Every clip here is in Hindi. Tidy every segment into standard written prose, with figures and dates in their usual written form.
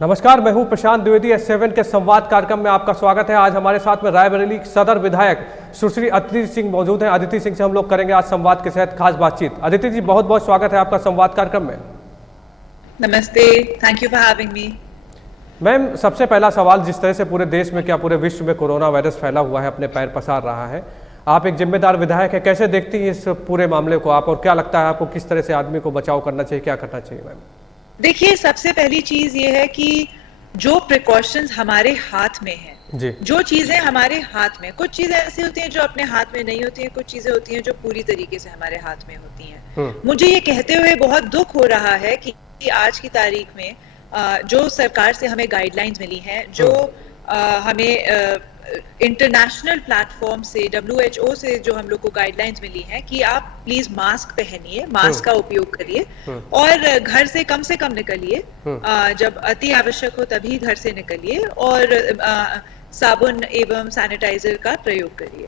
नमस्कार, मैं हूं प्रशांत द्विवेदी। S7 के संवाद कार्यक्रम में आपका स्वागत है। आज हमारे साथ में रायबरेली सदर विधायक सुश्री अदिति सिंह मौजूद हैं। अदिति सिंह से हम लोग करेंगे आज संवाद के तहत खास बातचीत। अदिति जी, बहुत बहुत स्वागत है आपका संवाद कार्यक्रम में। नमस्ते, thank you for having me. Ma'am, सबसे पहला सवाल, जिस तरह से पूरे देश में क्या पूरे विश्व में कोरोना वायरस फैला हुआ है, अपने पैर पसार रहा है, आप एक जिम्मेदार विधायक है, कैसे देखती हैं इस पूरे मामले को आप, और क्या लगता है आपको किस तरह से आदमी को बचाव करना चाहिए, क्या करना चाहिए मैम? देखिए, सबसे पहली चीज ये है कि जो प्रिकॉशंस हमारे हाथ में है, जो चीजें हमारे हाथ में, कुछ चीजें ऐसी होती हैं जो अपने हाथ में नहीं होती हैं, कुछ चीजें होती हैं जो पूरी तरीके से हमारे हाथ में होती हैं। मुझे ये कहते हुए बहुत दुख हो रहा है कि आज की तारीख में जो सरकार से हमें गाइडलाइंस मिली हैं, जो हमें इंटरनेशनल प्लेटफॉर्म से, WHO से जो हम लोग को गाइडलाइंस मिली हैं कि आप प्लीज मास्क पहनिए, मास्क का उपयोग करिए और घर से कम निकलिए, जब अति आवश्यक हो तभी घर से निकलिए और साबुन एवं सैनिटाइजर का प्रयोग करिए।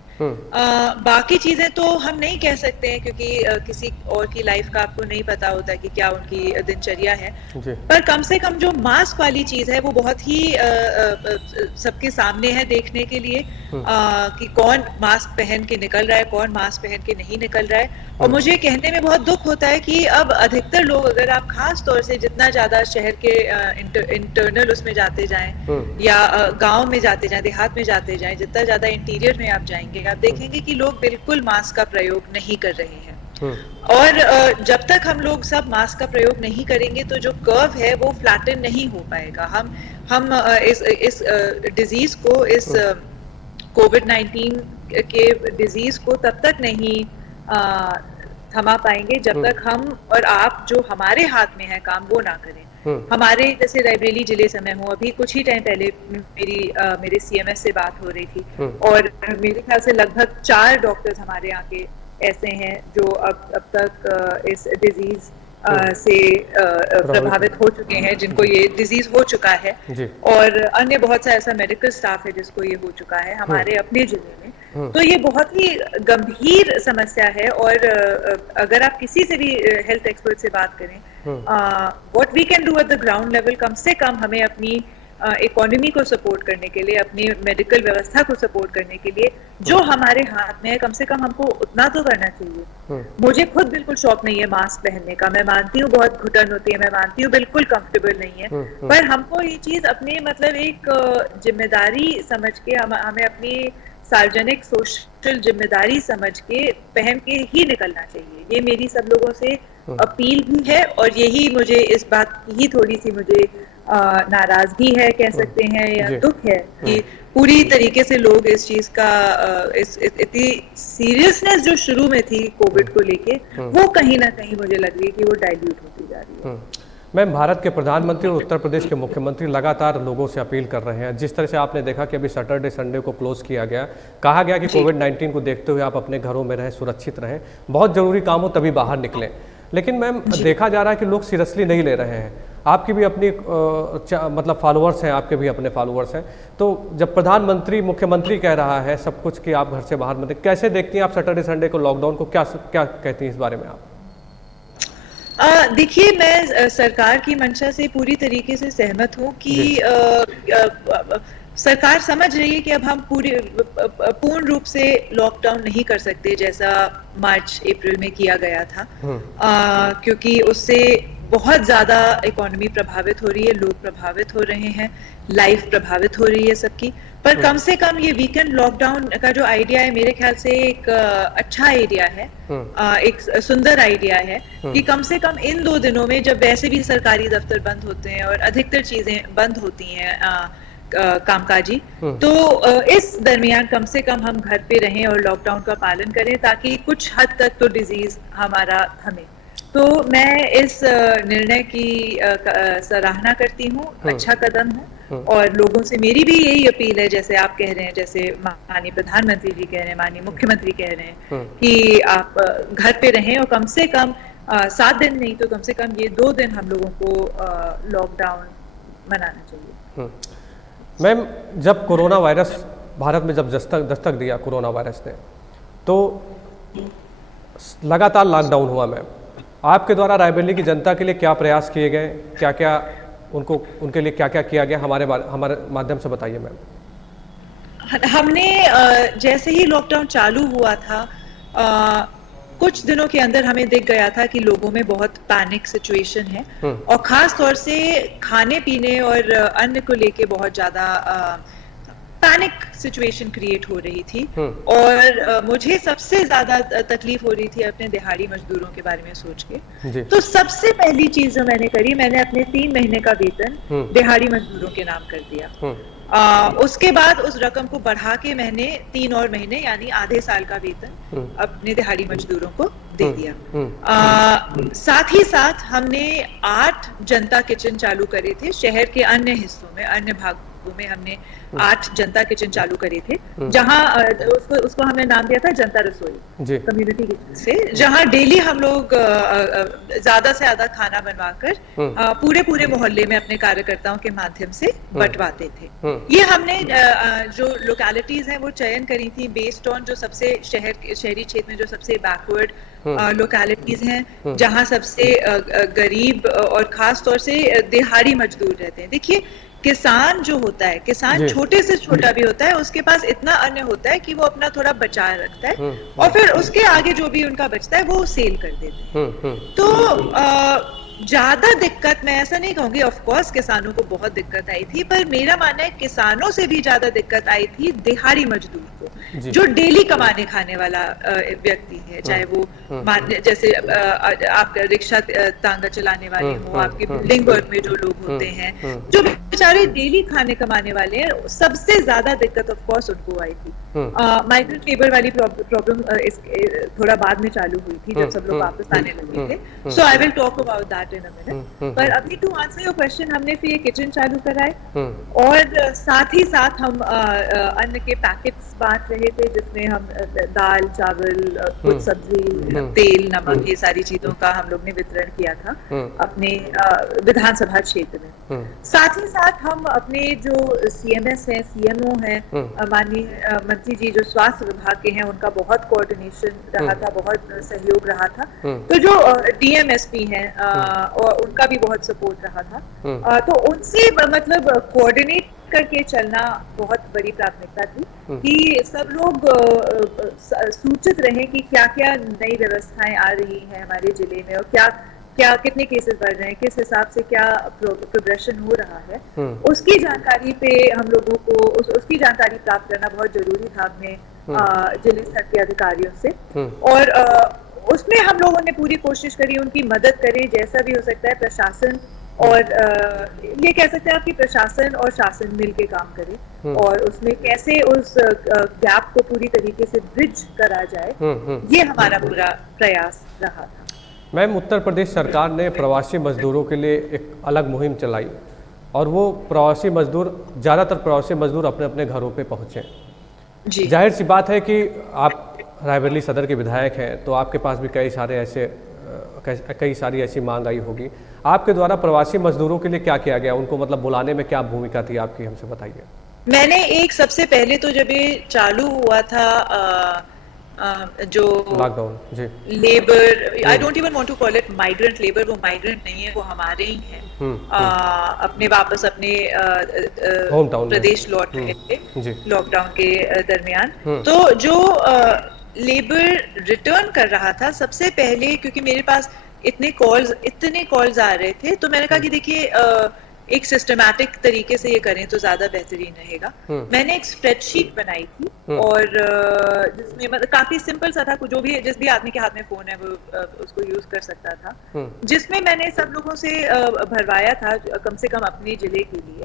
बाकी चीजें तो हम नहीं कह सकते हैं क्योंकि किसी और की लाइफ का आपको नहीं पता होता कि क्या उनकी दिनचर्या है, पर कम से कम जो मास्क वाली चीज है वो बहुत ही सबके सामने है देखने के लिए कि कौन मास्क पहन के निकल रहा है, कौन मास्क पहन के नहीं निकल रहा है। और मुझे कहने में बहुत दुख होता है कि अब अधिकतर लोग, अगर आप खास तौर से जितना ज्यादा शहर के इंटरनल उसमें जाते जाएं या गांव में जाते जाएं, देहात में जाते जाएं, जितना ज्यादा इंटीरियर में आप जाएंगे, आप देखेंगे कि लोग बिल्कुल मास्क का प्रयोग नहीं कर रहे हैं। और जब तक हम लोग सब मास्क का प्रयोग नहीं करेंगे तो जो कर्व है वो फ्लैटन नहीं हो पाएगा। हम इस डिजीज को, इस कोविड-19 के डिजीज को तब तक नहीं थमा पाएंगे जब तक हम और आप, जो हमारे हाथ में है काम, वो ना करें। हमारे जैसे रायबरेली जिले से मैं हूँ, अभी कुछ ही टाइम पहले मेरे CMS से बात हो रही थी और मेरे ख्याल से लगभग 4 डॉक्टर्स हमारे यहाँ के ऐसे हैं जो अब तक इस डिजीज से प्रभावित हो चुके हैं, जिनको ये डिजीज हो चुका है, और अन्य बहुत सा ऐसा मेडिकल स्टाफ है जिसको ये हो चुका है हमारे अपने जिले में। तो ये बहुत ही गंभीर समस्या है और अगर आप किसी से भी हेल्थ एक्सपर्ट से बात करें, what we can do at the ground level, कम से कम हमें अपनी इकोनॉमी को सपोर्ट करने के लिए, अपनी मेडिकल व्यवस्था को सपोर्ट करने के लिए जो हमारे हाथ में है, कम से कम हमको उतना तो करना चाहिए। मुझे खुद बिल्कुल शौक नहीं है मास्क पहनने का, मैं मानती हूँ बहुत घुटन होती है, मैं मानती हूँ बिल्कुल कंफर्टेबल नहीं है, पर हमको ये चीज अपने मतलब एक जिम्मेदारी समझ के, हमें अपनी सार्वजनिक सोशल जिम्मेदारी समझ के पहन के ही निकलना चाहिए। ये मेरी सब लोगों से अपील भी है और यही मुझे इस बात की ही थोड़ी सी मुझे नाराजगी है, कह सकते हैं, या दुख है कि पूरी तरीके से लोग इस चीज का, इतनी सीरियसनेस जो शुरू में थी कोविड को लेके, वो कहीं ना कहीं मुझे लग रही है कि वो डाइल्यूट होती जा रही है। मैम, भारत के प्रधानमंत्री और उत्तर प्रदेश के मुख्यमंत्री लगातार लोगों से अपील कर रहे हैं। जिस तरह से आपने देखा कि अभी सैटरडे संडे को क्लोज किया गया, कहा गया कि कोविड-19 को देखते हुए आप अपने घरों में रहें, सुरक्षित रहें, बहुत जरूरी काम हो तभी बाहर निकलें। लेकिन मैम, देखा जा रहा है कि लोग सीरियसली नहीं ले रहे हैं। आपकी भी अपनी मतलब फॉलोअर्स हैं, आपके भी अपने फॉलोअर्स हैं, तो जब प्रधानमंत्री, मुख्यमंत्री कह रहा है सब कुछ कि आप घर से बाहर मत, कैसे देखती हैं आप सैटरडे संडे को, लॉकडाउन को, क्या कहती हैं इस बारे में आप? देखिए, मैं सरकार की मंशा से पूरी तरीके से सहमत हूँ कि सरकार समझ रही है कि अब हम पूर्ण रूप से लॉकडाउन नहीं कर सकते जैसा मार्च अप्रैल में किया गया था, क्योंकि उससे बहुत ज्यादा इकोनॉमी प्रभावित हो रही है, लोग प्रभावित हो रहे हैं, लाइफ प्रभावित हो रही है सबकी। पर कम से कम ये वीकेंड लॉकडाउन का जो आइडिया है, मेरे ख्याल से एक अच्छा आइडिया है, एक सुंदर आइडिया है कि कम से कम इन 2 दिनों में, जब वैसे भी सरकारी दफ्तर बंद होते हैं और अधिकतर चीजें बंद होती हैं कामकाजी, तो इस दरमियान कम से कम हम घर पे रहें और लॉकडाउन का पालन करें ताकि कुछ हद तक तो डिजीज हमारा थमे। तो मैं इस निर्णय की सराहना करती हूँ, अच्छा कदम है, और लोगों से मेरी भी यही अपील है, जैसे आप कह रहे हैं, जैसे माननीय प्रधानमंत्री जी कह रहे हैं, माननीय मुख्यमंत्री कह रहे हैं कि आप घर पे रहें और कम से कम 7 दिन नहीं तो कम से कम ये 2 दिन हम लोगों को लॉकडाउन मनाना चाहिए। मैम, जब कोरोना वायरस भारत में जब दस्तक दिया कोरोना वायरस ने, तो लगातार लॉकडाउन हुआ। मैम, आपके द्वारा रायबरेली की जनता के लिए क्या प्रयास किए गए, क्या क्या उनको उनके लिए क्या क्या किया गया, हमारे माध्यम से बताइए मैम। हमने जैसे ही लॉकडाउन चालू हुआ था, कुछ दिनों के अंदर हमें दिख गया था कि लोगों में बहुत पैनिक सिचुएशन है, और खास तौर से खाने पीने और अन्न को लेके बहुत ज्यादा पैनिक सिचुएशन क्रिएट हो रही थी। और मुझे सबसे ज्यादा तकलीफ हो रही थी अपने दिहाड़ी मजदूरों के बारे में सोच के। तो सबसे पहली चीज जो मैंने करी, मैंने अपने 3 महीने का वेतन दिहाड़ी मजदूरों के नाम कर दिया। उसके बाद उस रकम को बढ़ा के मैंने 3 और महीने यानी आधे साल का वेतन अपने दिहाड़ी मजदूरों को दे दिया। साथ ही साथ हमने 8 जनता किचन चालू करे थे शहर के अन्य हिस्सों में, अन्य भागों में हमने 8 जनता किचन चालू करे थे, जहां उसको हमने नाम दिया था जनता रसोई, कम्युनिटी किचन से, जहां डेली हम लोग ज्यादा से ज्यादा खाना बनवाकर पूरे मोहल्ले में अपने कार्यकर्ताओं के माध्यम से बंटवाते थे। ये हमने जो लोकेलिटीज हैं वो चयन करी थी बेस्ड ऑन जो सबसे शहरी क्षेत्र में जो सबसे बैकवर्ड लोकेलिटीज हैं, जहां सबसे गरीब और खास तौर से दिहाड़ी मजदूर रहते हैं। देखिए, किसान जो होता है, किसान छोटे से छोटा भी होता है, उसके पास इतना अन्न होता है कि वो अपना थोड़ा बचा रखता है और फिर उसके आगे जो भी उनका बचता है वो सेल कर देते हैं। तो ज्यादा दिक्कत मैं ऐसा नहीं कहूंगी, ऑफ कोर्स किसानों को बहुत दिक्कत आई थी, पर मेरा मानना है किसानों से भी ज्यादा दिक्कत आई थी दिहाड़ी मजदूर को, जो डेली कमाने खाने वाला व्यक्ति है, चाहे वो जैसे आप रिक्शा तांगा चलाने वाले हो, आपके बिल्डिंग वर्क में जो लोग होते हैं, जो बेचारे डेली खाने कमाने वाले हैं, सबसे ज्यादा दिक्कत ऑफ कोर्स उनको आई थी। माइग्रेंट लेबर वाली प्रॉब्लम थोड़ा बाद में चालू हुई थी जब सब लोग वापस आने लगे थे, so I will talk about that in a minute. पर अभी टू आंसर योर क्वेश्चन, हमने फिर ये किचन चालू कराए और साथ ही साथ हम अन्न के पैकेट्स बांट रहे थे, जिसमें हम दाल, चावल, कुछ सब्जी, तेल, नमक, ये सारी चीजों का हम लोग ने वितरण किया था अपने विधानसभा क्षेत्र में। साथ ही साथ हम अपने जो CMS है, CMO है, माननीय मंत्री जी जो स्वास्थ्य विभाग के हैं, उनका बहुत कोऑर्डिनेशन रहा था, बहुत सहयोग रहा था। तो जो DMSP हैं और उनका भी बहुत सपोर्ट रहा था। तो उनसे मतलब कोऑर्डिनेट करके चलना बहुत बड़ी प्राथमिकता थी कि सब लोग सूचित रहें कि क्या क्या नई व्यवस्थाएं आ रही हैं हमारे जिले में, और क्या कितने केसेस बढ़ रहे हैं, किस हिसाब से क्या प्रोग्रेशन हो रहा है, उसकी जानकारी पे हम लोगों को उसकी जानकारी प्राप्त करना बहुत जरूरी था अपने जिले स्तर के अधिकारियों से। और उसमें हम लोगों ने पूरी कोशिश करी उनकी मदद करें जैसा भी हो सकता है। प्रशासन और ये कह सकते हैं आप कि प्रशासन और शासन मिलके काम करे और उसमें कैसे उस गैप को पूरी तरीके से ब्रिज करा जाए, ये हमारा पूरा प्रयास रहा था। मैम, उत्तर प्रदेश सरकार ने प्रवासी मजदूरों के लिए एक अलग मुहिम चलाई और वो प्रवासी मजदूर, ज़्यादातर प्रवासी मजदूर अपने अपने घरों पे पहुँचे। जाहिर सी बात है कि आप रायबरेली सदर के विधायक हैं, तो आपके पास भी कई सारी ऐसी मांग आई होगी। आपके द्वारा प्रवासी मजदूरों के लिए क्या किया गया, उनको मतलब बुलाने में क्या भूमिका थी आपकी, हमसे बताइए। मैंने सबसे पहले तो जब ये चालू हुआ था जो लॉकडाउन, जी, labour, I don't even want to call it migrant labour, वो माइग्रेंट नहीं है, वो हमारे ही हैं, अपने वापस अपने होम टाउन प्रदेश लौट रहे थे लॉकडाउन के दरमियान। तो जो लेबर रिटर्न कर रहा था, सबसे पहले क्योंकि मेरे पास इतने कॉल्स आ रहे थे, तो मैंने कहा कि देखिए एक सिस्टमैटिक तरीके से ये करें तो ज्यादा बेहतरीन रहेगा। मैंने एक स्प्रेडशीट बनाई थी और जिसमें मतलब काफी सिंपल सा था, जिस भी आदमी के हाथ में फोन है वो उसको यूज कर सकता था, जिसमें मैंने सब लोगों से भरवाया था कम से कम अपने जिले के लिए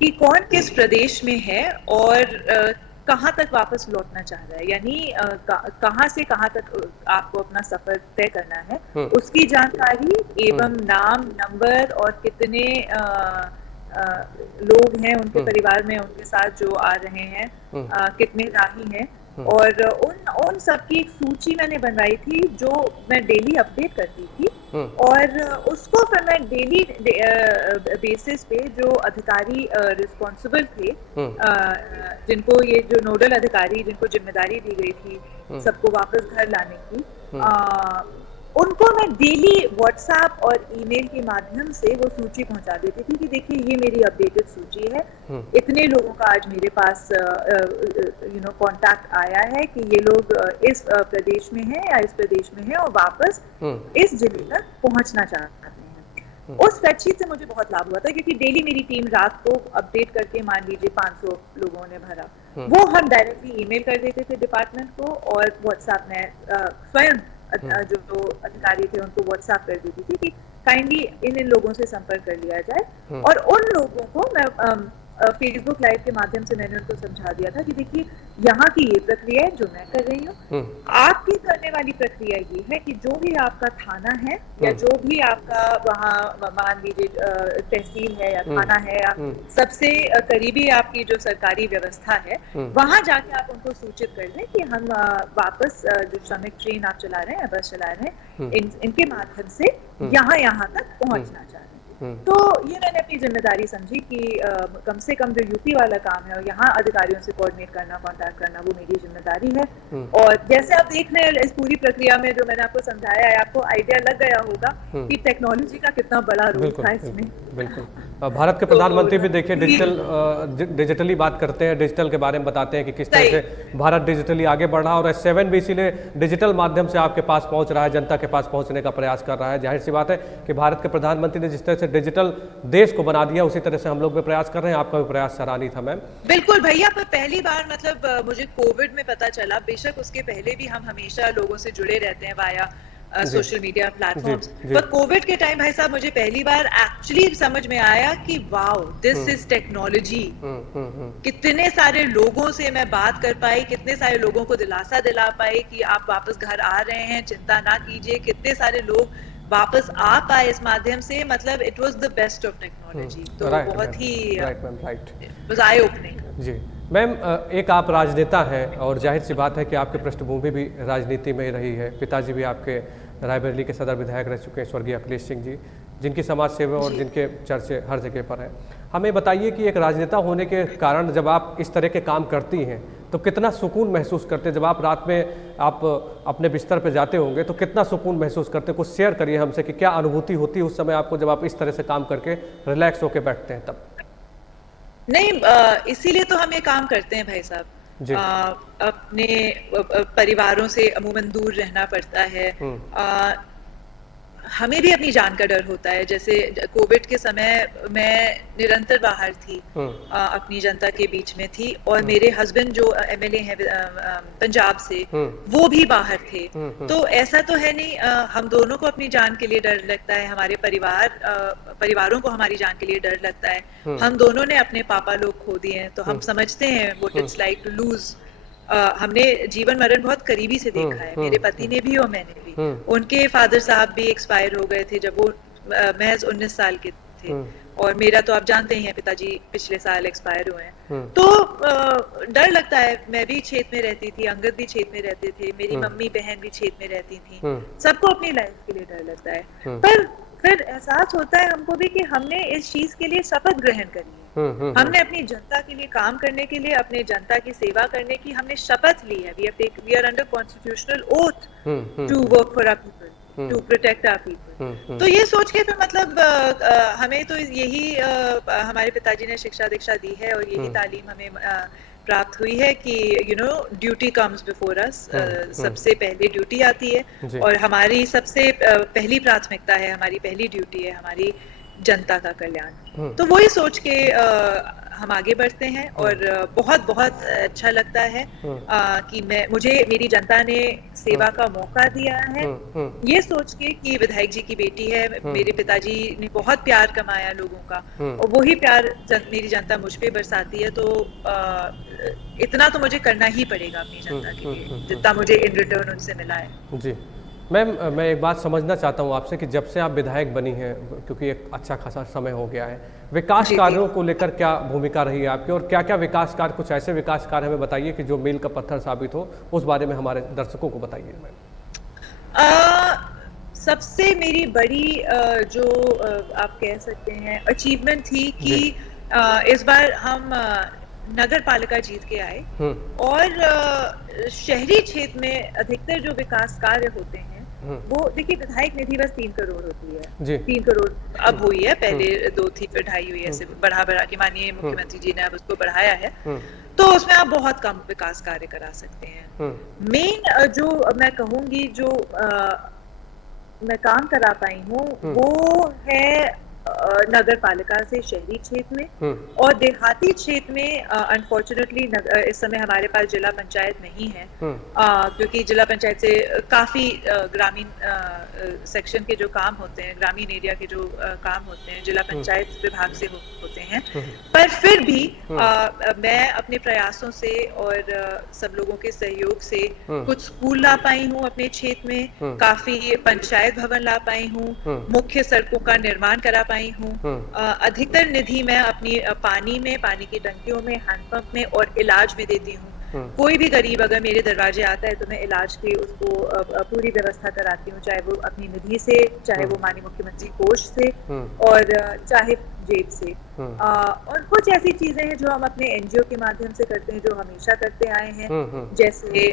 कि कौन किस प्रदेश में है और कहाँ तक वापस लौटना चाह रहा है, यानी कहाँ से कहाँ तक आपको अपना सफर तय करना है, उसकी जानकारी एवं नाम, नंबर और कितने लोग हैं उनके परिवार में उनके साथ जो आ रहे हैं, कितने राही हैं, और उन सब की एक सूची मैंने बनवाई थी जो मैं डेली अपडेट करती थी। और उसको फिर मैं डेली बेसिस पे जो अधिकारी रिस्पॉन्सिबल थे, जिनको ये जो नोडल अधिकारी जिनको जिम्मेदारी दी गई थी सबको वापस घर लाने की, उनको मैं डेली व्हाट्सएप और ईमेल के माध्यम से वो सूची पहुंचा देती थी कि देखिए ये मेरी अपडेटेड सूची है, इतने लोगों का आज मेरे पास कांटेक्ट आया है कि ये लोग इस प्रदेश में हैं या इस प्रदेश में हैं और वापस इस जिले तक पहुंचना चाहते हैं। उस स्प्रेडशीट से मुझे बहुत लाभ हुआ था क्योंकि डेली मेरी टीम रात को अपडेट करके, मान लीजिए 500 लोगों ने भरा, वो हम डायरेक्टली ईमेल कर देते थे डिपार्टमेंट को और व्हाट्सएप में स्वयं जो अधिकारी थे उनको व्हाट्सएप कर देती थी कि काइंडली इन लोगों से संपर्क कर लिया जाए। और उन लोगों को मैं फेसबुक लाइव के माध्यम से मैंने उनको समझा दिया था कि देखिए यहाँ की ये प्रक्रिया है जो मैं कर रही हूँ, आपकी करने वाली प्रक्रिया ये है कि जो भी आपका थाना है या जो भी आपका वहाँ मान लीजिए तहसील है या थाना है या सबसे करीबी आपकी जो सरकारी व्यवस्था है, वहां जाके आप उनको सूचित कर दें कि हम वापस जो श्रमिक ट्रेन आप चला रहे हैं, बस चला रहे हैं, इनके माध्यम से यहाँ तक पहुंचना चाहते हैं। तो ये मैंने अपनी जिम्मेदारी समझी कि कम से कम जो यूपी वाला काम है और यहाँ अधिकारियों से कोऑर्डिनेट करना, कांटेक्ट करना, वो मेरी जिम्मेदारी है। और जैसे आप देख रहे हैं इस पूरी प्रक्रिया में जो मैंने आपको समझाया है, आपको आइडिया लग गया होगा कि टेक्नोलॉजी का कितना बड़ा रोल था इसमें। बिल्कुल। भारत के प्रधानमंत्री भी देखिए डिजिटली बात करते हैं, डिजिटल के बारे में बताते हैं कि किस तरह से भारत डिजिटली आगे बढ़ रहा है और S7 भी इसीलिए डिजिटल माध्यम से आपके पास पहुंच रहा है, जनता के पास पहुंचने का प्रयास कर रहा है। जाहिर सी बात है कि भारत के प्रधानमंत्री ने जिस तरह से डिजिटल देश को बना दिया, उसी तरह से हम लोग भी प्रयास कर रहे हैं। आपका भी प्रयास सराहनीय था मैम। बिल्कुल भैया, पर पहली बार मतलब मुझे कोविड में पता चला, बेशक उसके पहले भी हम हमेशा लोगों से जुड़े रहते हैं वाया सोशल मीडिया प्लेटफॉर्म्स, पर कोविड के टाइम भाई साहब मुझे पहली बार एक्चुअली समझ में आया कि वाओ दिस इज टेक्नोलॉजी। कितने सारे लोगों से मैं बात कर पाई, कितने सारे लोगों को दिलासा दिला पाई कि आप वापस घर आ रहे हैं, चिंता ना कीजिए। कितने सारे लोग वापस आ पाए इस माध्यम से, मतलब it was the best of technology. तो बहुत ही वाज आई ओपनिंग। जी मैम, एक आप राजनेता हैं और जाहिर सी बात है कि आपकी पृष्ठभूमि भी राजनीति में रही है। पिताजी भी आपके रायबरेली के सदर विधायक रह चुके हैं, स्वर्गीय अखिलेश सिंह जी, जिनकी समाज सेवा और जिनके चर्चे हर जगह पर हैं। हमें बताइए कि एक राजनेता होने के कारण जब आप इस तरह के काम करती हैं तो कितना सुकून महसूस करते हैं? जब आप रात में आप अपने बिस्तर पर जाते होंगे तो कितना सुकून महसूस करते हैं? कुछ शेयर करिए हमसे कि क्या अनुभूति होती है उस समय आपको जब आप इस तरह से काम करके रिलैक्स होकर बैठते हैं तब? नहीं, इसीलिए तो हम ये काम करते हैं भाई साहब। अपने परिवारों से अमूमन दूर रहना पड़ता है। हमें भी अपनी जान का डर होता है। जैसे कोविड के समय मैं निरंतर बाहर थी, अपनी जनता के बीच में थी, और मेरे हस्बैंड जो MLA हैं पंजाब से, वो भी बाहर थे। तो ऐसा तो है नहीं, हम दोनों को अपनी जान के लिए डर लगता है, हमारे परिवारों को हमारी जान के लिए डर लगता है। हम दोनों ने अपने पापा लोग खो दिए हैं, तो हम समझते हैं what it's like to lose. हमने जीवन मरण बहुत करीबी से देखा है, मेरे पति ने भी और मैंने भी। उनके फादर साहब भी एक्सपायर हो गए थे जब वो महज 19 साल के थे, और मेरा तो आप जानते ही हैं, पिताजी पिछले साल एक्सपायर हुए हैं। तो डर लगता है। मैं भी क्षेत्र में रहती थी, अंगद भी क्षेत्र में रहते थे, मेरी मम्मी बहन भी क्षेत्र में रहती थी। सबको अपनी लाइफ के लिए डर लगता है, पर फिर एहसास होता है हमको भी कि हमने इस चीज के लिए शपथ ग्रहण करी है। हमने अपनी जनता के लिए काम करने के लिए, अपने जनता की सेवा करने की हमने शपथ ली है। We are under constitutional oath to work for our people, to protect our people. तो ये सोच के फिर मतलब हमें तो यही हमारे पिताजी ने शिक्षा दीक्षा दी है और यही तालीम हमें प्राप्त हुई है कि ड्यूटी कम्स बिफोर अस। सबसे पहले ड्यूटी आती है और हमारी सबसे पहली प्राथमिकता है, हमारी पहली ड्यूटी है हमारी जनता का कल्याण। तो वही सोच के हम आगे बढ़ते हैं और बहुत बहुत अच्छा लगता है कि मुझे मेरी जनता ने सेवा का मौका दिया है, ये सोच के कि विधायक जी की बेटी है। मेरे पिताजी ने बहुत प्यार कमाया लोगों का, और वही प्यार मेरी जनता मुझ पे बरसाती है। तो इतना तो मुझे करना ही पड़ेगा अपनी जनता के लिए, जितना मुझे इन रिटर्न उनसे मिला है। जी मैम, मैं एक बात समझना चाहता हूँ आपसे कि जब से आप विधायक बनी हैं, क्योंकि एक अच्छा खासा समय हो गया है, विकास कार्यों को लेकर क्या भूमिका रही है आपकी, और क्या क्या विकास कार्य, कुछ ऐसे विकास कार्य हमें बताइए कि जो मील का पत्थर साबित हो, उस बारे में हमारे दर्शकों को बताइए मैम। सबसे मेरी बड़ी जो आप कह सकते हैं अचीवमेंट थी कि इस बार हम नगर पालिका जीत के आए, और शहरी क्षेत्र में अधिकतर जो विकास कार्य होते हैं वो देखिए विधायक निधि बस 3 करोड़ होती है जी। 3 करोड़ अब हुई है, पहले 2 थी फिर 2.5 हुई, ऐसे बढ़ा के माननीय मुख्यमंत्री जी ने अब उसको बढ़ाया है, तो उसमें आप बहुत कम विकास कार्य करा सकते हैं। मेन जो मैं कहूंगी जो मैं काम करा पाई हूँ वो है नगर पालिका से शहरी क्षेत्र में, और देहाती क्षेत्र में अनफॉर्चुनेटली इस समय हमारे पास जिला पंचायत नहीं है, क्योंकि जिला पंचायत से काफी ग्रामीण सेक्शन के जो काम होते हैं, ग्रामीण एरिया के जो काम होते हैं जिला पंचायत विभाग से होते हैं। पर फिर भी मैं अपने प्रयासों से और सब लोगों के सहयोग से कुछ स्कूल ला पाई हूँ अपने क्षेत्र में, काफी पंचायत भवन ला पाई हूँ, मुख्य सड़कों का निर्माण करा पाई हूँ, अधिकतर निधि मैं अपनी पानी की टंकियों में, हैंडपंप में और इलाज में देती हूँ। कोई भी गरीब अगर मेरे दरवाजे आता है तो मैं इलाज की उसको पूरी व्यवस्था कराती हूँ, चाहे वो अपनी निधि से, चाहे वो माननीय मुख्यमंत्री कोष से, और चाहे जेब से। और कुछ ऐसी चीजें हैं जो हम अपने एनजीओ के माध्यम से करते हैं, जो हमेशा करते आए हैं, जैसे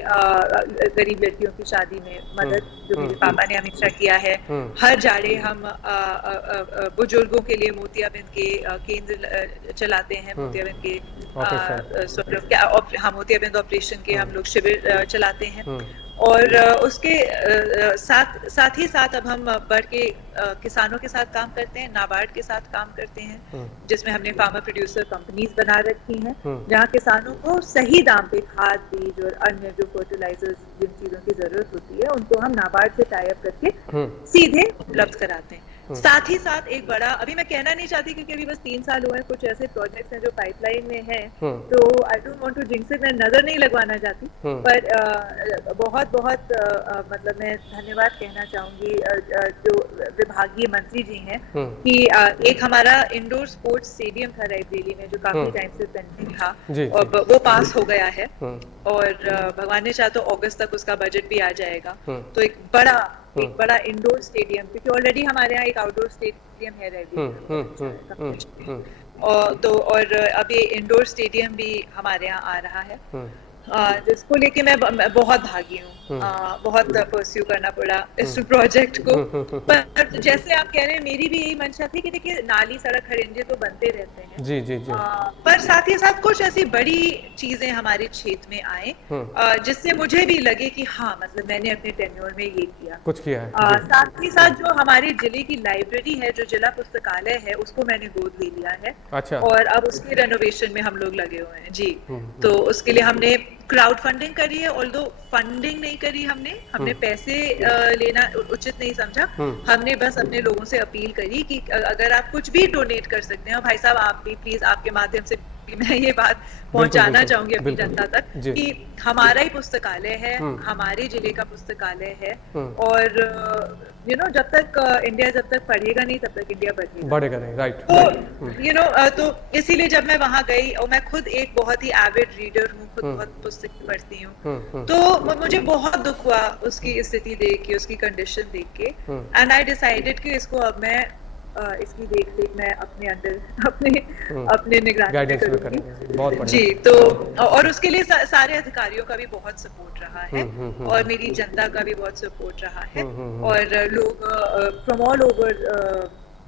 गरीब लड़कियों की शादी में मदद, जो मेरे पापा ने हमेशा किया है। हर जाड़े हम बुजुर्गों के लिए मोतियाबिंद के केंद्र चलाते हैं, मोतियाबिंद के मोतियाबिंद ऑपरेशन के हम लोग शिविर चलाते हैं, और उसके साथ ही साथ अब हम बढ़ के किसानों के साथ काम करते हैं, नाबार्ड के साथ काम करते हैं, जिसमें हमने फार्मर प्रोड्यूसर कंपनीज बना रखी हैं, जहां किसानों को सही दाम पे खाद, बीज और अन्य जो फर्टिलाइजर्स, जिन चीजों की जरूरत होती है, उनको हम नाबार्ड से टाई अप करके सीधे उपलब्ध कराते हैं। साथ ही साथ एक बड़ा, अभी मैं कहना नहीं चाहती क्योंकि अभी बस 3 साल हुए हैं, कुछ ऐसे प्रोजेक्ट्स हैं जो पाइपलाइन में हैं, तो I don't want to jinx it, मैं नजर नहीं लगवाना चाहती, पर बहुत मतलब मैं धन्यवाद कहना चाहूंगी जो विभागीय मंत्री जी हैं, कि एक हमारा इंडोर स्पोर्ट्स स्टेडियम था रायबरेली में, जो काफी टाइम से पेंडिंग था, और वो पास हो गया है, और भगवान ने चाहा तो अगस्त तक उसका बजट भी आ जाएगा, तो एक बड़ा इंडोर स्टेडियम, क्योंकि ऑलरेडी हमारे यहाँ एक आउटडोर स्टेडियम है रेडी, और अब ये इंडोर स्टेडियम भी हमारे यहाँ आ रहा है, जिसको लेके मैं बहुत भागी हूँ, बहुत परस्यू करना पड़ा इस प्रोजेक्ट को। पर जैसे आप कह रहे हैं, मेरी भी यही मंशा थी कि देखिए नाली, सड़क, खड़ंजे तो बनते रहते हैं, जी जी जी, पर साथ ही साथ कुछ ऐसी बड़ी चीजें हमारे क्षेत्र में आए, जिससे मुझे भी लगे कि हाँ, मतलब मैंने अपने टेन्योर में ये किया, कुछ किया है। साथ ही साथ जो हमारे जिले की लाइब्रेरी है, जो जिला पुस्तकालय है, उसको मैंने गोद ले लिया है। अच्छा। और अब उसके रेनोवेशन में हम लोग लगे हुए हैं जी। तो उसके लिए हमने क्राउड फंडिंग करी है, ऑल्दो फंडिंग नहीं करी हमने पैसे लेना उचित नहीं समझा, हमने बस अपने लोगों से अपील करी कि अगर आप कुछ भी डोनेट कर सकते हैं, भाई साहब आप भी प्लीज, आपके माध्यम से मैं ये बात पहुंचाना चाहूंगी अपनी जनता तक कि हमारा ही पुस्तकालय है, हमारे जिले का पुस्तकालय है, और जब तक इंडिया जब तक पढ़ेगा नहीं तब तक इंडिया बढ़ेगा नहीं, राइट। तो तो इसीलिए जब मैं वहां गई, और मैं खुद एक बहुत ही एविड रीडर हूँ, खुद बहुत पुस्तक पढ़ती हूँ, तो मुझे बहुत दुख हुआ उसकी स्थिति देख के, उसकी कंडीशन देख के, एंड आई डिसाइडेड कि इसको अब मैं इसकी देख मैं अपने अंदर अपने निगरानी में करूंगी। बहुत बढ़िया जी। तो और उसके लिए सारे अधिकारियों का भी बहुत सपोर्ट रहा है, और मेरी जनता का भी बहुत सपोर्ट रहा है, और लोग फ्रॉम ऑल ओवर,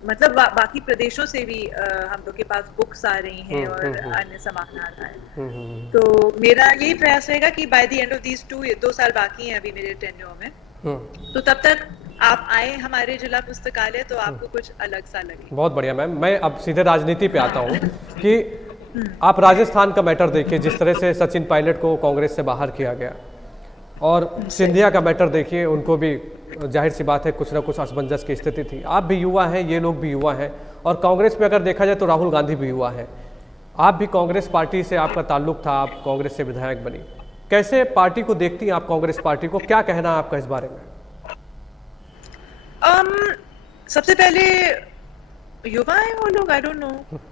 मतलब बाकी प्रदेशों से भी हम लोग के पास बुक्स आ रही हैं और अन्य सामान आ रहा है। तो मेरा यही प्रयास रहेगा कि by the end of these 2 साल बाकी हैं अभी मेरे टेन्योर में, तो तब तक आप आए हमारे जिला पुस्तकालय तो आपको कुछ अलग सा लगे। बहुत बढ़िया मैम। मैं अब सीधे राजनीति पे आता हूँ कि आप राजस्थान का मैटर देखिए, जिस तरह से सचिन पायलट को कांग्रेस से बाहर किया गया, और सिंधिया का मैटर देखिए, उनको भी जाहिर सी बात है कुछ ना कुछ असमंजस की स्थिति थी। आप भी युवा हैं, ये लोग भी युवा हैं, और कांग्रेस में अगर देखा जाए तो राहुल गांधी भी युवा है। आप भी कांग्रेस पार्टी से आपका ताल्लुक था, आप कांग्रेस से विधायक बनी, कैसे पार्टी को देखती हैं आप, कांग्रेस पार्टी को क्या कहना है आपका इस बारे में? सबसे पहले युवा है वो लोग, आई डोंट नो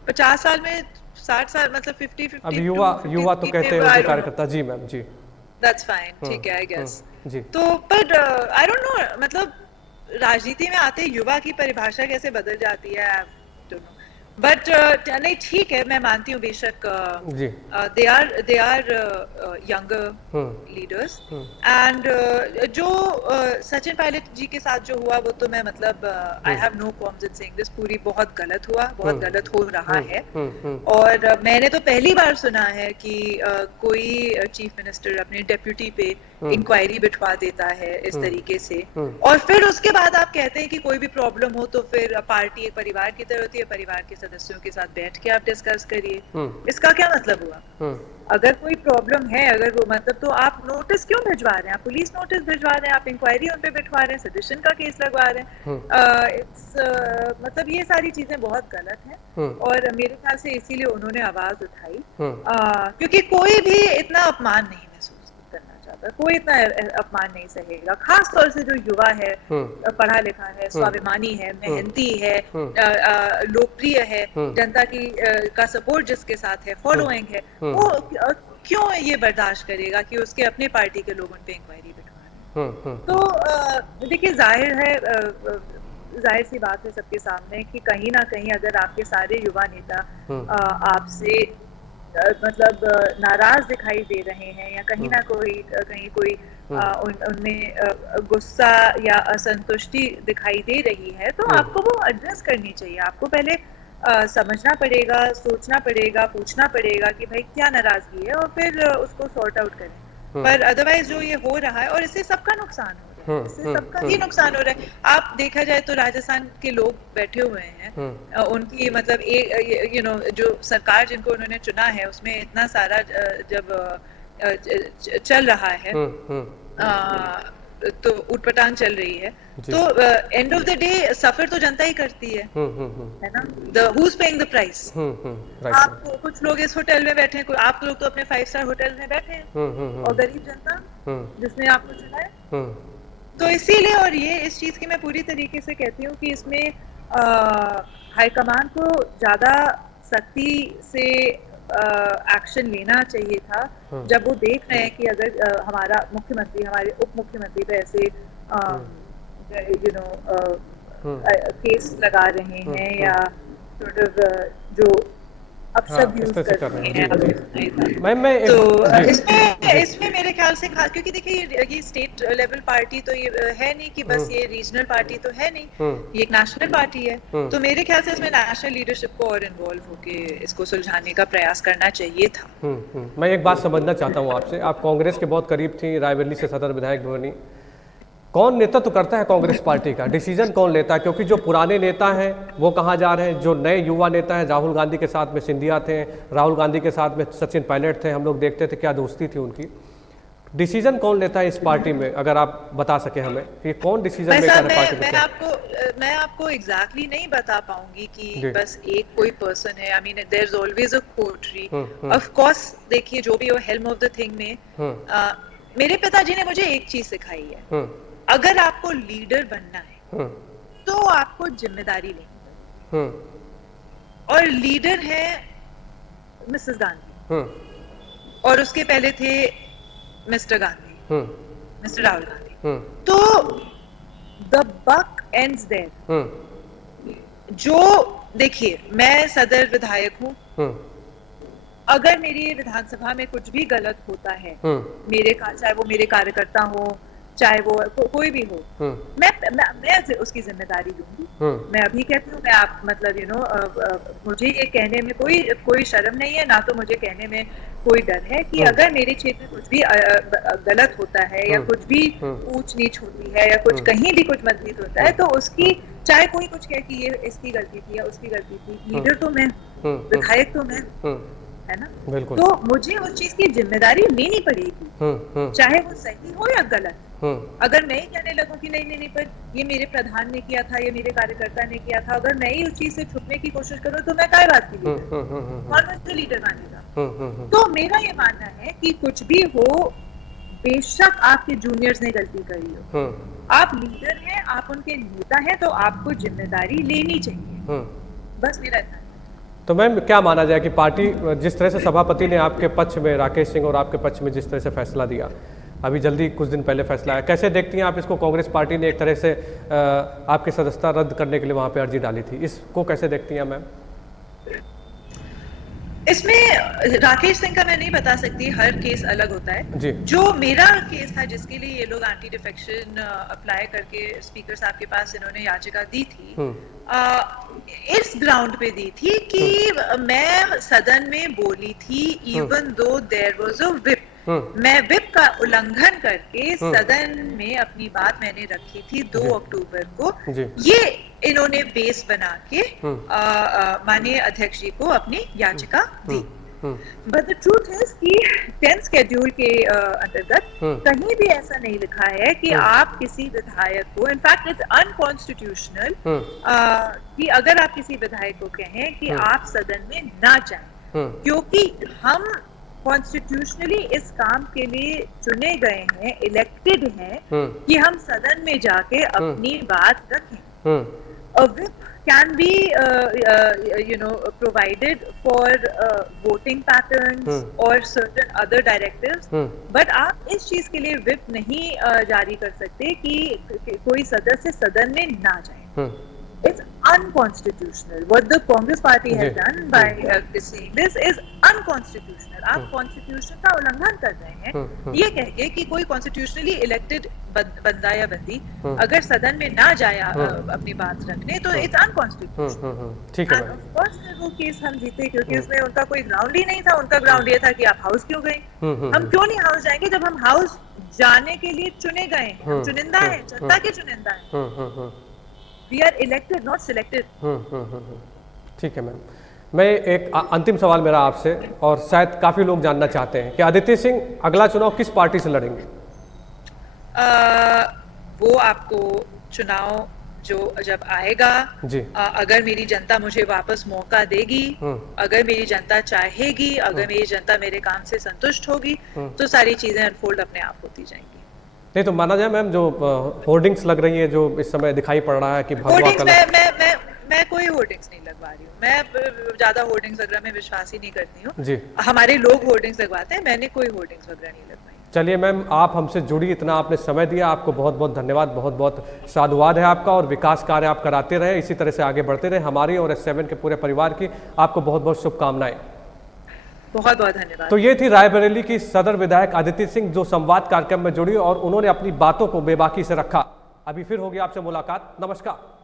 50 साल में 60 साल, मतलब 50 अब युवा तो कहते हैं उनके कार्यकर्ता। जी मैम जी, दैट्स फाइन, ठीक है आई गेस जी। तो पर आई डोंट नो, मतलब राजनीति में आते युवा की परिभाषा कैसे बदल जाती है, आई डोंट नो। बट नहीं ठीक है, मैं मानती हूँ बेशक जी they are younger leaders and जो सचिन पायलट जी के साथ जो हुआ वो तो मैं मतलब I have no qualms in saying this, पूरी बहुत गलत हुआ, बहुत गलत हो रहा है। और मैंने तो पहली बार सुना है कि कोई चीफ मिनिस्टर अपने डेप्यूटी पे इंक्वायरी बिठवा देता है इस तरीके से, और फिर उसके बाद आप कहते हैं कि कोई भी प्रॉब्लम हो तो फिर पार्टी एक परिवार की तरह होती है, परिवार के सदस्यों के साथ बैठ के आप डिस्कस करिए। इसका क्या मतलब हुआ? अगर कोई प्रॉब्लम है, अगर वो मतलब, तो आप नोटिस क्यों भिजवा रहे हैं? आप पुलिस नोटिस भिजवा रहे हैं, आप इंक्वायरी उन पे बिठवा रहे हैं, सेडिशन का केस लगवा रहे हैं। मतलब ये सारी चीजें बहुत गलत हैं और मेरे ख्याल से इसीलिए उन्होंने आवाज उठाई, क्योंकि कोई भी इतना अपमान नहीं महसूस करना चाहता, कोई इतना अपमान नहीं सहेगा, खास तौर से जो युवा है, पढ़ा लिखा है, स्वाभिमानी है, मेहनती है, लोकप्रिय है, जनता की का सपोर्ट जिसके साथ है, फॉलोइंग है, वो क्यों ये बर्दाश्त करेगा कि उसके अपने पार्टी के लोग उन पे इंक्वायरी बिठवा रहे हैं? तो देखिए जाहिर सी बात है सबके सामने कि कहीं ना कहीं अगर आपके सारे युवा नेता आपसे मतलब नाराज दिखाई दे रहे हैं या कहीं ना कहीं कोई उनमें गुस्सा या असंतुष्टि दिखाई दे रही है, तो आपको वो एड्रेस करनी चाहिए। आपको पहले समझना पड़ेगा, सोचना पड़ेगा, पूछना पड़ेगा कि भाई क्या नाराजगी है, और फिर उसको सॉर्ट आउट करें। पर अदरवाइज जो ये हो रहा है, और इससे सबका नुकसान हो रहा है, इससे सबका ही नुकसान हो रहा है। आप देखा जाए तो राजस्थान के लोग बैठे हुए हैं, उनकी मतलब जो सरकार जिनको उन्होंने चुना है उसमें इतना सारा जब चल रहा है तो उटपटांग चल रही है, तो एंड ऑफ द डे सफर तो जनता ही करती है ना? who's paying the price? आप कुछ लोग इस होटल में बैठे हैं, आप लोग तो अपने 5 स्टार होटल में बैठे हैं, और गरीब जनता जिसने आपको चुना है। तो इसीलिए, और ये इस चीज की मैं पूरी तरीके से कहती हूँ कि इसमें हाईकमान को ज्यादा सख्ती से एक्शन लेना चाहिए था, जब वो देख रहे हैं कि अगर हमारा मुख्यमंत्री, हमारे उप मुख्यमंत्री पे ऐसे केस लगा रहे हैं या जो अपशब्द यूज कर रहे हैं, तो इसमें मेरे ख्याल से क्योंकि देखिए ये स्टेट लेवल पार्टी तो ये है नहीं कि बस ये रीजनल पार्टी तो है नहीं, ये एक नेशनल पार्टी है, तो मेरे ख्याल से इसमें नेशनल लीडरशिप को और इन्वॉल्व होके इसको सुलझाने का प्रयास करना चाहिए था। मैं एक बात समझना चाहता हूँ आपसे, आप कांग्रेस के बहुत करीब थी, रायबरेली से सदर विधायक बनी, कौन नेतृत्व करता है कांग्रेस पार्टी का? डिसीजन कौन लेता है? क्योंकि जो पुराने नेता हैं वो कहाँ जा रहे हैं, जो नए युवा नेता हैं, राहुल गांधी के साथ में सिंधिया थे, राहुल गांधी के साथ में सचिन पायलट थे, हम लोग देखते थे क्या दोस्ती थी उनकी। डिसीजन कौन लेता है इस पार्टी में, अगर आप बता सके हमें कि कौन डिसीजन मेकर है पार्टी में? मैं आपको एग्जैक्टली नहीं बता पाऊंगी कि बस एक कोई पर्सन है। I mean there is always a coterie, of course. देखिए जो भी हो, हेल्म ऑफ द थिंग में मेरे पिताजी ने मुझे एक चीज सिखाई है, अगर आपको लीडर बनना है तो आपको जिम्मेदारी लेनी है, और लीडर है मिसेस गांधी, और उसके पहले थे मिस्टर गांधी, मिस्टर राहुल गांधी। तो द बक एंड्स देयर। जो देखिए, मैं सदर विधायक हूँ, अगर मेरी विधानसभा में कुछ भी गलत होता है, चाहे वो मेरे कार्यकर्ता हो, चाहे वो कोई भी हो, मैं उसकी जिम्मेदारी लूंगी। मैं अभी कहती हूँ, मैं आप मतलब मुझे ये कहने में कोई शर्म नहीं है, ना तो मुझे कहने में कोई डर है कि अगर मेरे क्षेत्र में कुछ भी गलत होता है या कुछ भी ऊंच नीच होती है या कुछ कहीं भी कुछ मतभेद होता है, तो उसकी चाहे कोई कुछ कहे कि ये इसकी गलती थी या उसकी गलती थी, लीडर तो मैं, विधायक तो मैं, है ना? तो मुझे उस चीज की जिम्मेदारी लेनी पड़ेगी, चाहे वो सही हो या गलत। अगर मैं ही कहने लगूं कि नहीं पर ये मेरे प्रधान ने किया था, ये मेरे कार्यकर्ता ने किया था, अगर मैं ही उस चीज से छुपने की कोशिश करूं, तो मैं काय बात की लीडर, कौन मुझे लीडर मानेगा? तो मेरा ये मानना है कि कुछ भी हो, बेशक आपके जूनियर्स ने गलती करी हो, आप लीडर हैं, आप उनके नेता हैं, तो आपको जिम्मेदारी लेनी चाहिए। बस मेरा इतना। तो मैम क्या माना जाए कि पार्टी जिस तरह से सभापति ने आपके पक्ष में, राकेश सिंह और आपके पक्ष में जिस तरह से फैसला दिया, अभी जल्दी कुछ दिन पहले फैसला आया, कैसे देखती हैं आप इसको? कांग्रेस पार्टी ने एक तरह से आपकी सदस्यता रद्द करने के लिए वहाँ पे अर्जी डाली थी, इसको कैसे देखती हैं मैम? इसमें राकेश सिंह का मैं नहीं बता सकती, हर केस अलग होता है जी। जो मेरा केस था जिसके लिए ये लोग एंटी डिफेक्शन अप्लाई करके स्पीकर साहब के पास इन्होंने याचिका दी थी, इस ग्राउंड पे दी थी कि मैं सदन में बोली थी even though there was a whip, मैं विप का उल्लंघन करके सदन में अपनी बात मैंने रखी थी 2 अक्टूबर को। ये इन्होंने बेस बना के माननीय अध्यक्ष जी को अपनी याचिका दी। बट द ट्रूथ इज कि 10th शेड्यूल के अंतर्गत कहीं भी ऐसा नहीं लिखा है कि आप किसी विधायक को, इनफैक्ट इट्स अनकॉन्स्टिट्यूशनल कि अगर आप किसी विधायक को कहें कि आप सदन में ना जाएं, क्योंकि हम कॉन्स्टिट्यूशनली इस काम के लिए चुने गए हैं, इलेक्टेड हैं कि हम सदन में जाके अपनी बात रखें। A whip can be provided for voting patterns or certain other directives, but आप इस चीज के लिए whip नहीं जारी कर सकते कि कोई सदस्य सदन में ना जाए। It's unconstitutional. What the Congress Party has done by saying this is unconstitutional. आप कॉन्स्टिट्यूशन का उल्लंघन कर रहे हैं ये कह के कि कोई कॉन्स्टिट्यूशनली इलेक्टेड बंदा या बंदी अगर सदन में ना जाए अपनी बात रखने तो इट्स अनकॉन्स्टिट्यूशनल। ठीक है, ऑफ कोर्स वो केस हम जीते क्योंकि उसमें उनका कोई ग्राउंड ही नहीं था। उनका ग्राउंड ये था कि आप हाउस क्यों गए, हम क्यों नहीं हाउस जाएंगे जब हम हाउस जाने के लिए चुने गए, हम चुनिंदा है, जनता के चुनिंदा है। We are elected, not selected. ठीक है मैम, मैं एक अंतिम सवाल मेरा आपसे, और शायद काफी लोग जानना चाहते हैं कि आदित्य सिंह अगला चुनाव किस पार्टी से लड़ेंगे? वो आपको चुनाव जो जब आएगा जी, अगर मेरी जनता मुझे वापस मौका देगी, अगर मेरी जनता चाहेगी, अगर मेरी जनता मेरे काम से संतुष्ट होगी तो सारी चीजें अनफोल्ड अपने आप होती जाएंगी। नहीं तो माना जाए मैम जो होर्डिंग्स लग रही है जो इस समय दिखाई पड़ रहा है कि भगवा कलर, मैं कोई होर्डिंग्स नहीं लगवा रही हूँ, मैं ज्यादा होर्डिंग्स वगैरह में विश्वास ही नहीं करती हूँ जी। हमारे लोग होर्डिंग्स लगवाते हैं, मैंने कोई होर्डिंग्स वगैरह नहीं लगवाई। चलिए मैम, आप हमसे जुड़ी, इतना आपने समय दिया, आपको बहुत बहुत धन्यवाद, बहुत बहुत साधुवाद है आपका, और विकास कार्य आप कराते रहे, इसी तरह से आगे बढ़ते रहे। हमारी और S7 के पूरे परिवार की आपको बहुत बहुत शुभकामनाएं। बहुत बहुत धन्यवाद। तो ये थी रायबरेली की सदर विधायक आदित्य सिंह जो संवाद कार्यक्रम में जुड़ी और उन्होंने अपनी बातों को बेबाकी से रखा। अभी फिर होगी आपसे मुलाकात। नमस्कार।